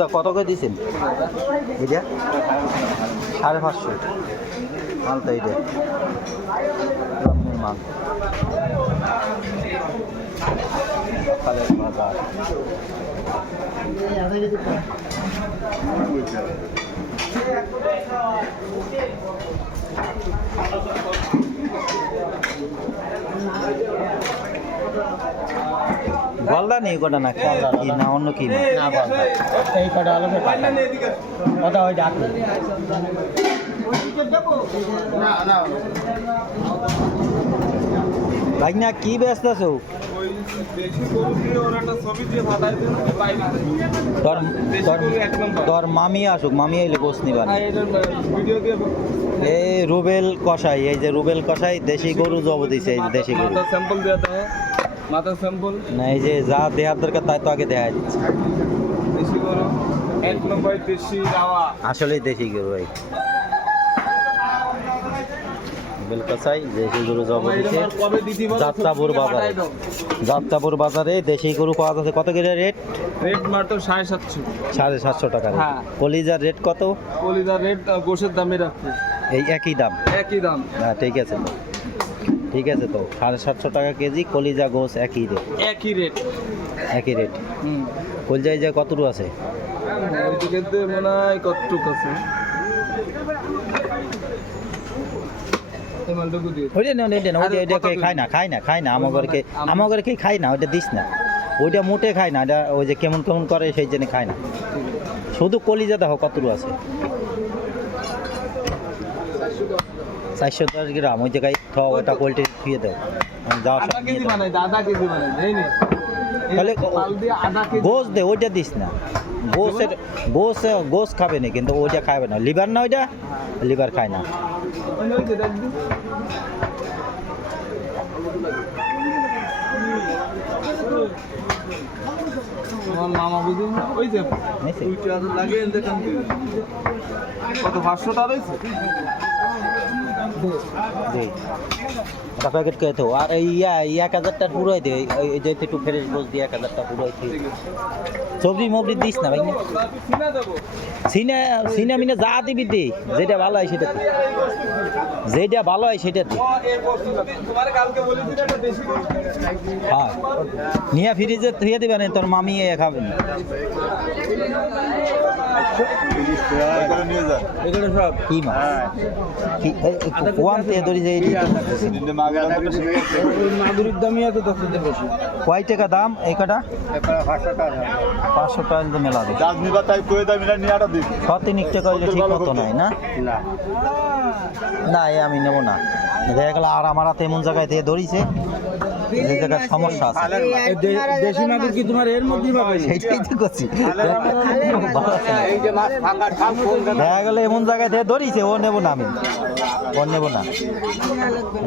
দা কত করে দিয়েছেন এটা? 550 মাল তো এইটা মাল সকালের বাজার। গলদা নেই কটা না কি না অন্য কি না এই কটা হলো কটা ওই ডাক ভাই না কি ব্যস্ত আছো? তোর মামি আসুক, মামি এলে গোস নিবা। এই রুবেল কষাই, এই যে রুবেল কষাই দেশি গরু জব দিছে। এই দেশি গরু স্যাম্পল দেওয়া হয়, মাথা স্যাম্পল না, এই যে যা দেওয়ার দরকার তাই তো আগে দেওয়া যাচ্ছে। দেশি গরু 1 নম্বর দেশি রাওয়া, আসলেই দেশি গরু। ভাই রুবেল কষাই দেশি গরু জব দিছে যাত্রাপুর বাজারে। যাত্রাপুর বাজারে দেশি গরু পাওয়া যাচ্ছে। কত করে রেট? রেট মাত্র 750। 750 টাকা। হ্যাঁ। কলিজার রেট কত? কলিজার রেট গোশের দামে রাখছে, এই একই দাম। একই দাম। হ্যাঁ ঠিক আছে তো, ঠিক আছে তো 750 টাকা কেজি। কলিজা গোস একই রেট, একই রেট, একই রেট। হুম। কলিজায় যে কতটুকু আছে? ওইদিকে তো মনে হয় কতটুক আছে, এই মালটুকু দিয়ে ওইটা না, ওইটা না, ওইটা খায় না আমার ঘরে খায় না, ওইটা দিস না। ওইটা মোটে খায় না, এটা ওই যে কেমন কেমন করে সেই জন্য খায় না। শুধু কলিজা দেখো কতটুকু আছে। 410 গ্রাম। ওই জায়গায় ওটা পোলট্রি খুঁয়ে দেয় যাওয়া আধা কেজি বানাই, আধা কেজি বানাই, এই নে তাহলে মাল দিয়ে আধা কেজি গোস দে, ওইটা দিস না। গোস খাবে না, কিন্তু ওইটা খাবে না। লিভার না, ওইটা লিভার খায় না। ওই যে দেখবি আমার মামা বুঝি ওই যে নিছে? লাগে কত 500 টাকা রয়েছে। দে একটা প্যাকেট কে তো। আর এই 1000টা পুরোই দে, এই যে একটু ফ্রেশ গোস দিয়ে 1000টা পুরোই দে। সবজি মবজি দিস না ভাই। সিনা মিনে যা দিবি দে, যেটা ভালো হয় সেটা দে, যেটা ভালো হয় সেটা দে। হ্যাঁ নিয়ে ফ্রিজে ধুয়ে দিবে না, তোর মামি খাবে না। কি মাছ? কি ওয়ান তে ধরি যে মাদুরির দামই আছে 10 টাকা বেশি। কয় টাকা দাম এই কটা? 500 টাকা তো মেলা দেয়। তিন টাকা হইলে ঠিক মতো নাই না। না এই আমি নেবো না। দেখা গেল আর আমার হাতে এমন জায়গায় দিয়ে ধরিছে যে জায়গায় সমস্যা আছে। দেশি মাদুর কি তোমার এর মধ্যেই পাবে? সেইটাই তো করছি। দেখা গেল এমন জায়গায় দিয়ে ধরিছে, ও নেবো না আমি, ও নেবো না,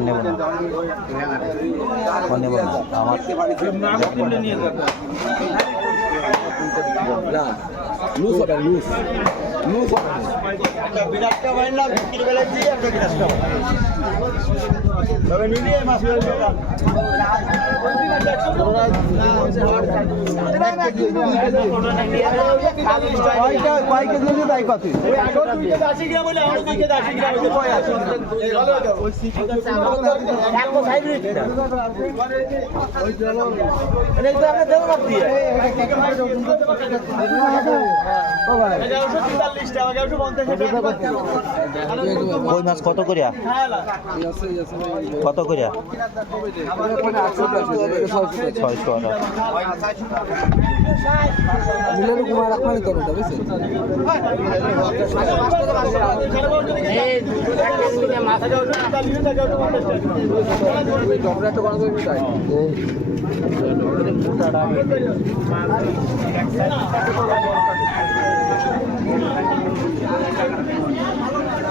নেবো না, ও নেবো না। আমার নিয়ে যাবে না, লুজ হবে, লুজ লুজ বিরাটটা বাইলা বিক্রি বেলা দিয়ে একটা গ্লাসটা তবে নিয়ে মাছ কয় কেজি নিয়ে তাই কত? 80 গ্রাম বলে আমার দিকে 80 গ্রাম হইতে কয় আছে ওই সিটি একো হাইব্রিড না ওই চলো এটা তো আমরা দেব না দিয়ে ও ভাই এটা 140 টাকা 150 টাকা। কই মাছ কত করিয়া? কত করিয়া? 600 টাকা। মিলের কুমার রাখমানি তো এটা বুঝছেন এই এক কেজি মাছ দাও 40 টাকা 50 টাকা ওই ডবরা তো বড় করে চাই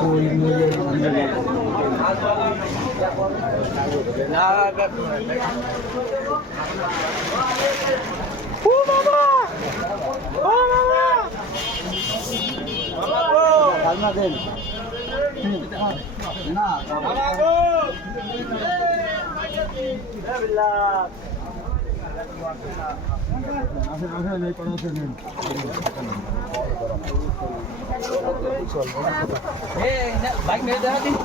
ওই মিলের না ও বাবা ও বাবা কালনা দেন না বাবা গো এ বিল্লাহ বাইক মেরে দেখা দিন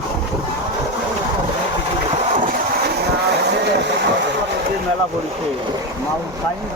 মেলা পড়েছে মাল খাইনি